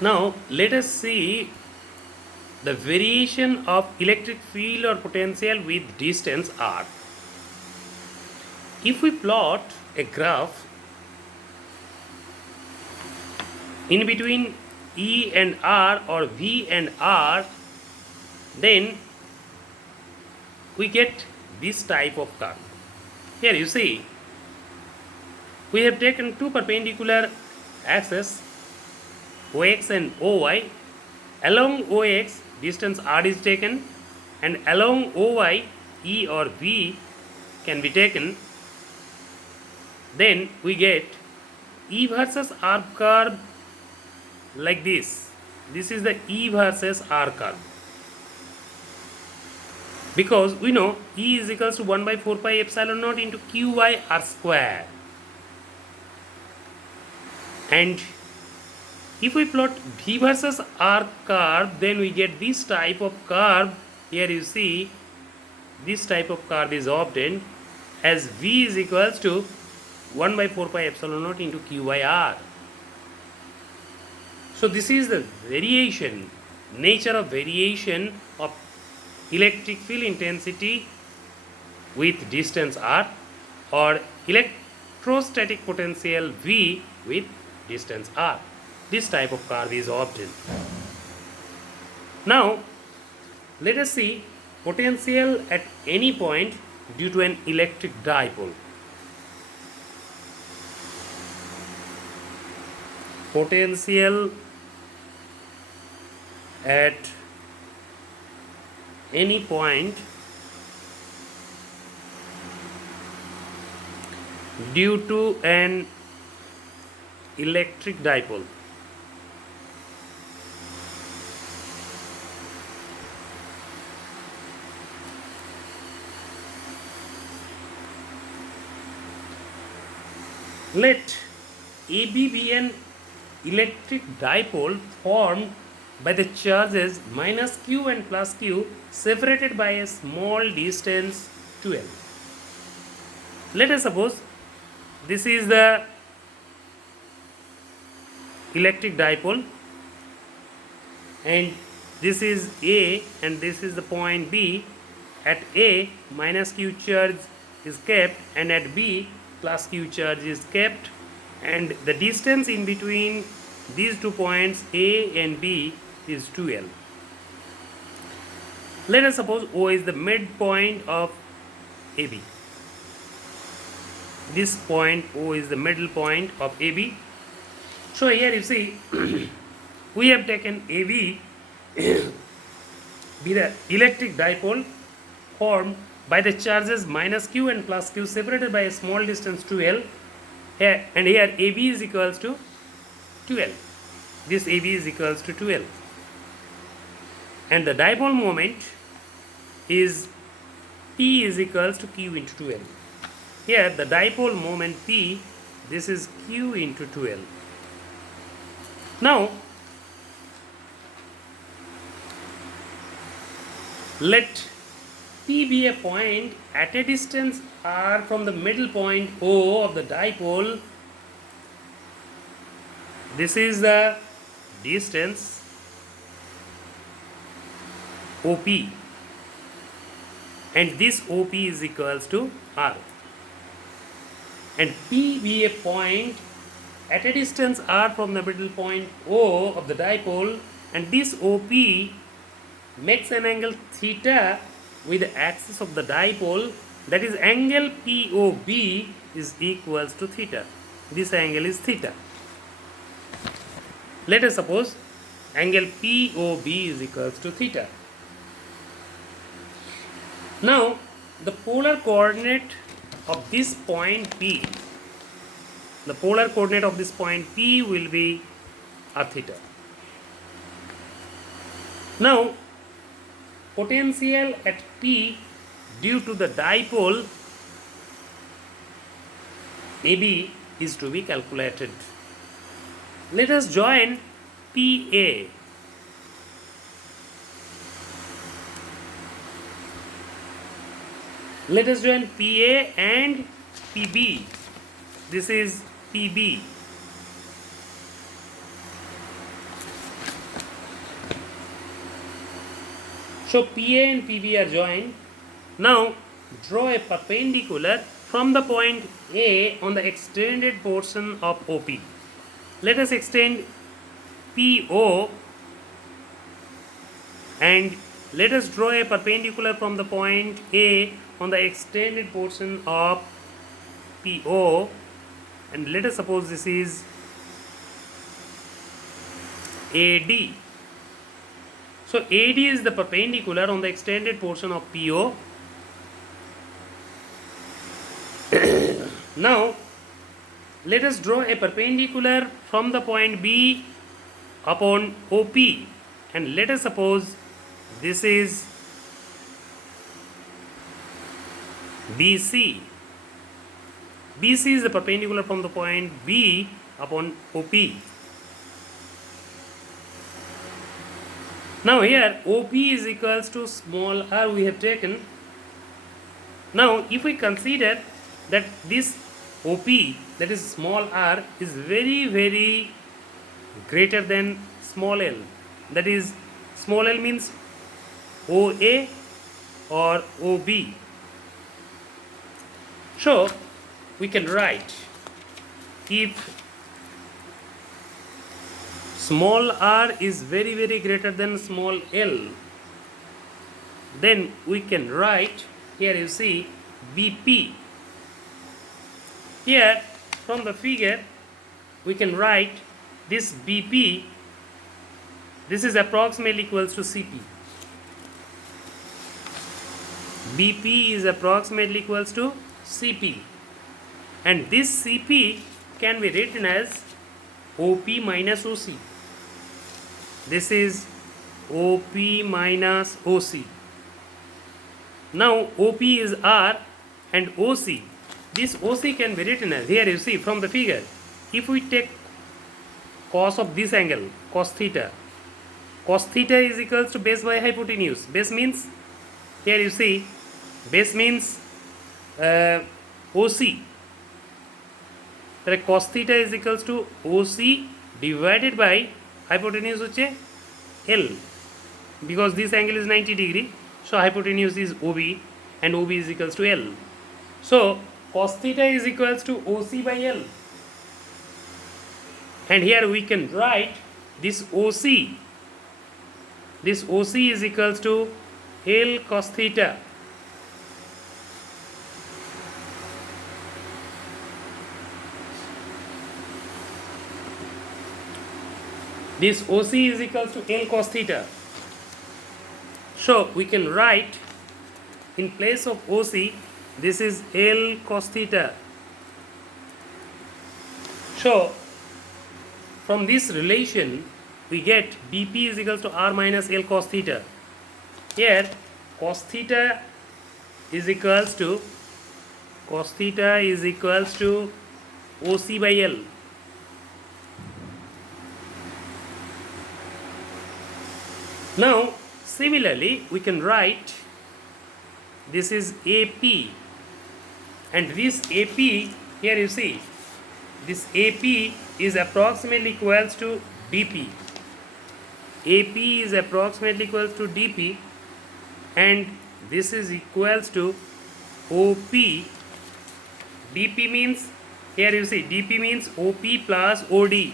Now let us see the variation of electric field or potential with distance r. If we plot a graph in between E and R or V and R, then we get this type of curve. Here you see, we have taken two perpendicular axes, OX and OY. Along OX, distance R is taken, and along OY, E or V can be taken. Then we get E versus R curve like this. This is the E versus R curve. Because we know E is equals to 1 by 4 pi epsilon naught into Q by R square. And if we plot V versus R curve, then we get this type of curve. Here you see, this type of curve is obtained as V is equals to 1 by 4 pi epsilon naught into Q by R. So this is the variation, nature of variation of electric field intensity with distance r, or electrostatic potential V with distance r. This type of curve is obtained. Now let us see potential at any point due to an electric dipole. Potential at any point due to an electric dipole. Let AB be an electric dipole formed by the charges minus q and plus q separated by a small distance 2l. Let us suppose this is the electric dipole and this is A and this is the point B. At A, minus q charge is kept, and at B, plus q charge is kept, and the distance in between these 2 points A and B is 2l. Let us suppose O is the midpoint of AB. This point O is the middle point of AB. So here you see we have taken AB be the electric dipole formed by the charges minus q and plus q separated by a small distance 2l. Here and here AB is equals to 2l. This AB is equals to 2l. And the dipole moment is P is equals to Q into 2l. Here the dipole moment P, this is Q into 2l. Now let P be a point at a distance r from the middle point O of the dipole. This is the distance OP, and this OP is equals to r. And P be a point at a distance r from the middle point O of the dipole, and this OP makes an angle theta with the axis of the dipole, that is angle POB is equals to theta. This angle is theta. Let us suppose angle POB is equals to theta. Now the polar coordinate of this point P, the polar coordinate of this point P will be r theta. Now potential at P due to the dipole AB is to be calculated. Let us join PA. Let us join PA and PB. This is PB. So PA and PB are joined. Now draw a perpendicular from the point A on the extended portion of OP. Let us extend PO and let us draw a perpendicular from the point A on the extended portion of PO, and let us suppose this is AD. So AD is the perpendicular on the extended portion of PO. Now let us draw a perpendicular from the point B upon OP, and let us suppose this is BC. BC is the perpendicular from the point B upon OP. Now here OP is equals to small r we have taken. Now if we consider that this OP, that is small r, is very greater than small l, that is small l means OA or OB. So we can write, if small r is very greater than small l, then we can write, here you see BP. Here from the figure we can write this BP, this is approximately equals to CP. BP is approximately equals to CP, and this CP can be written as OP minus OC. This is OP minus OC. Now OP is R and OC. This OC can be written as, here you see from the figure, if we take cos of this angle, cos theta is equals to base by hypotenuse. Base means, here you see, base means OC. Cos theta is equals to OC divided by hypotenuse hoche L, because this angle is 90 degree, so hypotenuse is OB and OB is equals to L. So cos theta is equals to OC by L, and here we can write this OC. This OC is equals to L cos theta. This OC is equals to L cos theta. So we can write, in place of OC, this is L cos theta. So from this relation we get BP is equals to R minus L cos theta. Here cos theta is equals to OC by L. Now similarly we can write, this is AP, and this AP, here you see, this AP is approximately equals to DP. AP is approximately equals to DP, and this is equals to OP. DP means, here you see, DP means OP plus OD.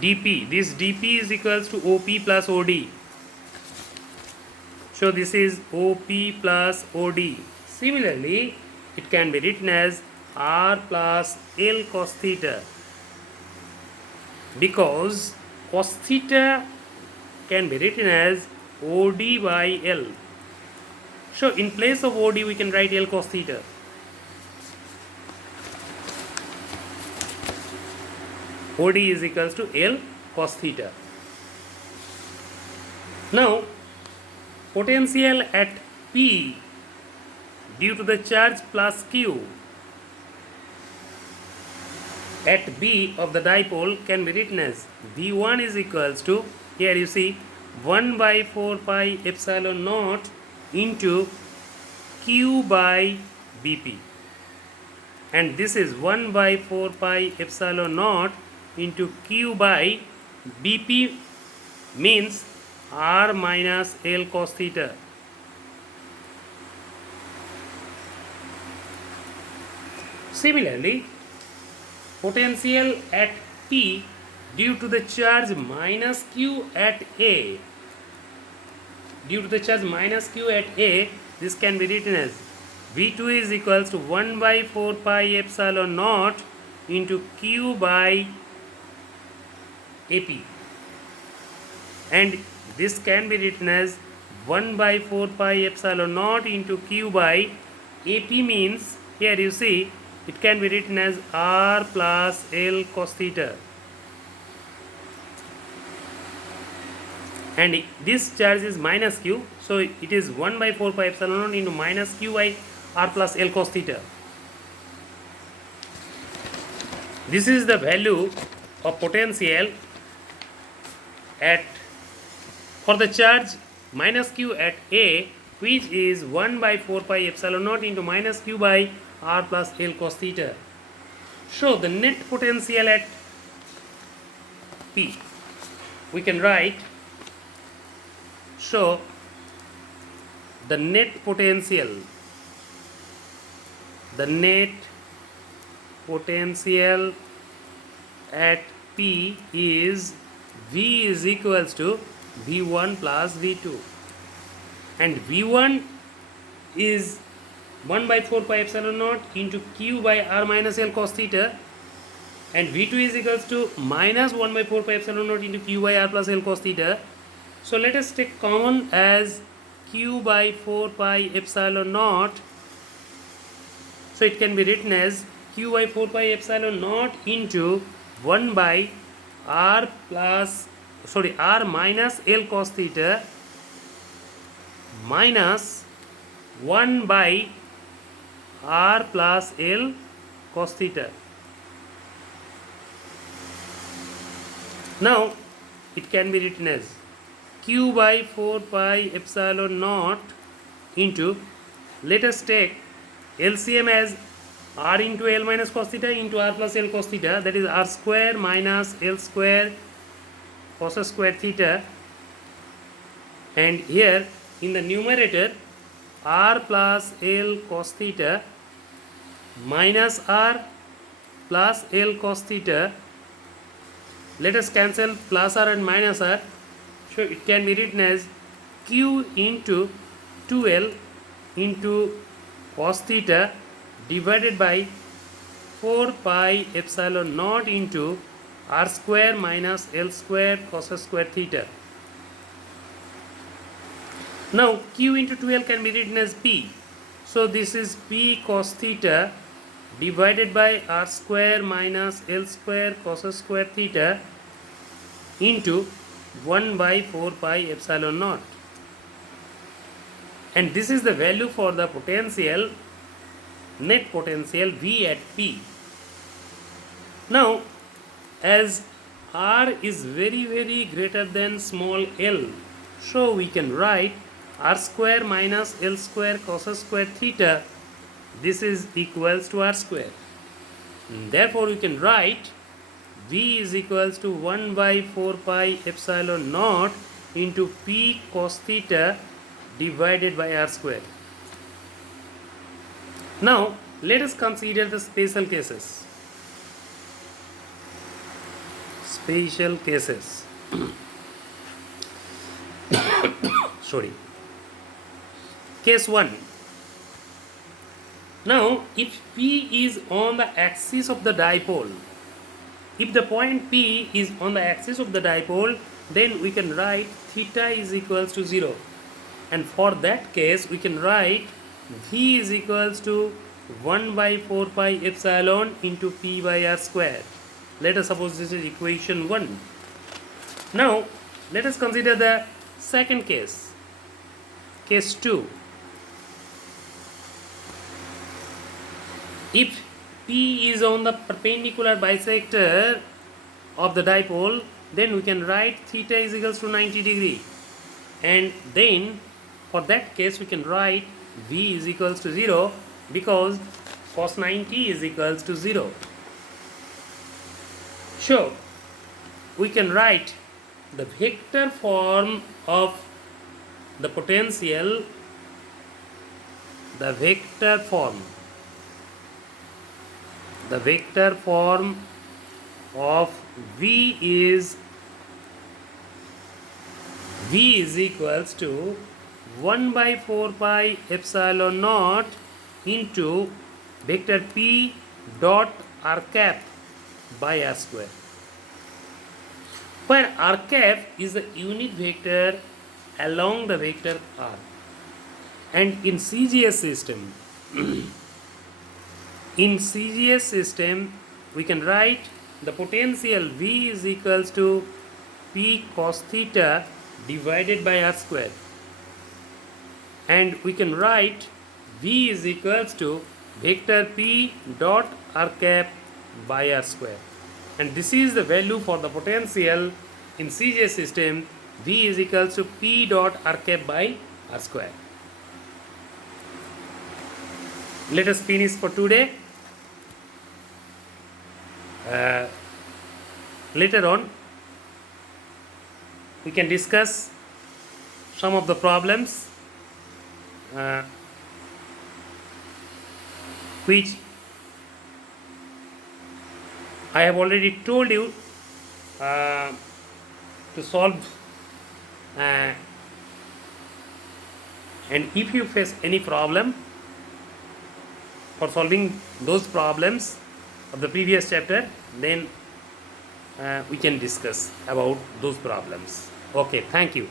DP, this DP is equals to OP plus OD. So this is OP plus OD. Similarly, it can be written as R plus L cos theta, because cos theta can be written as OD by L. So in place of OD we can write L cos theta. OD is equals to L cos theta. Now potential at P due to the charge plus Q at B of the dipole can be written as V1 is equals to, here you see, 1 by 4 pi epsilon naught into Q by BP, and this is 1 by 4 pi epsilon naught into Q by BP, means r minus L cos theta. Similarly, potential at P due to the charge minus Q at A, this can be written as V2 is equals to 1 by 4 pi epsilon naught into Q by AP, and this can be written as 1 by 4 pi epsilon naught into Q by AP, means here you see it can be written as R plus L cos theta, and this charge is minus Q, so it is 1 by 4 pi epsilon naught into minus Q by R plus L cos theta. This is the value of potential at for the charge minus Q at A, which is 1 by 4 pi epsilon naught into minus Q by R plus L cos theta. So the net potential at P, we can write, so the net potential at P is V is equals to V1 plus V2, and V1 is 1 by 4 pi epsilon naught into Q by R minus L cos theta, and V2 is equals to minus 1 by 4 pi epsilon naught into Q by R plus L cos theta. So let us take common as Q by 4 pi epsilon naught. So it can be written as Q by 4 pi epsilon naught into 1 by R minus L cos theta minus 1 by R plus L cos theta. Now it can be written as Q by 4 pi epsilon naught into, let us take LCM as R into L minus cos theta into R plus L cos theta, that is R square minus L square cos square theta, and here in the numerator R plus L cos theta minus R plus L cos theta, let us cancel plus R and minus R, so it can be written as Q into 2L into cos theta divided by 4 pi epsilon naught into R square minus L square cos square theta. Now Q into 2L can be written as P, so this is P cos theta divided by R square minus L square cos square theta into 1 by 4 pi epsilon naught, and this is the value for the potential, net potential V at P. Now as R is very greater than small l, so we can write R square minus L square cos square theta, this is equals to R square. Therefore we can write V is equals to 1 by 4 pi epsilon naught into P cos theta divided by R square. Now let us consider the special cases. Sorry. Case 1. Now if P is on the axis of the dipole, if the point P is on the axis of the dipole, then we can write theta is equals to 0, and for that case we can write V is equals to 1 by 4 pi epsilon into P by R square. Let us suppose this is equation 1. Now let us consider the second case, case 2. If P is on the perpendicular bisector of the dipole, then we can write theta is equals to 90 degree, and then for that case we can write V is equals to 0 because cos 90 is equals to 0. So we can write the vector form of the potential, the vector form of V is equals to 1 by 4 pi epsilon naught into vector P dot r cap by r square, where r cap is the unit vector along the vector r. And in CGS system, we can write the potential V is equals to P cos theta divided by r square, and we can write V is equals to vector P dot r cap by r square, and this is the value for the potential in CGS system. V is equals to P dot r cap by r square. Let us finish for today. Later on, we can discuss some of the problems which I have already told you to solve, and if you face any problem for solving those problems of the previous chapter, then we can discuss about those problems. Okay, thank you.